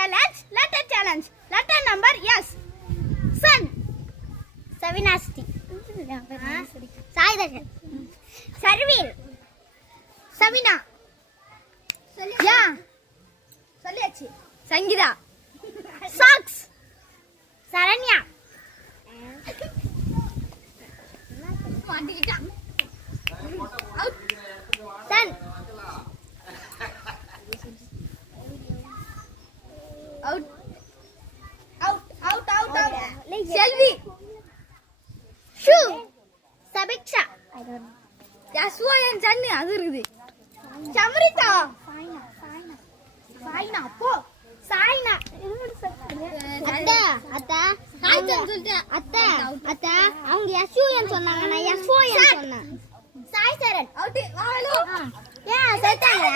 challenge. Letter number S. Sun. Savinasti. Saidharan. Sarvil. Savina. Yeah. சொல்லியாச்சு. Sangeetha. Socks. Saranya. மாட்டிக்கிட்டான். Out. Sun. Out. Selvi. Shoe. Sabiksha. I don't know. Yaswa and Janni அது இருக்குது. Chamrita. Saina. போ. Saina. அத்தை. Hi சொல்லிட்டு அத்தை. அவங்க யசுயன் சொன்னாங்க நான் யசுயன் சொன்னேன். சாய் சரண். அவுட். வாலோ. ஏன் செத்தாங்க?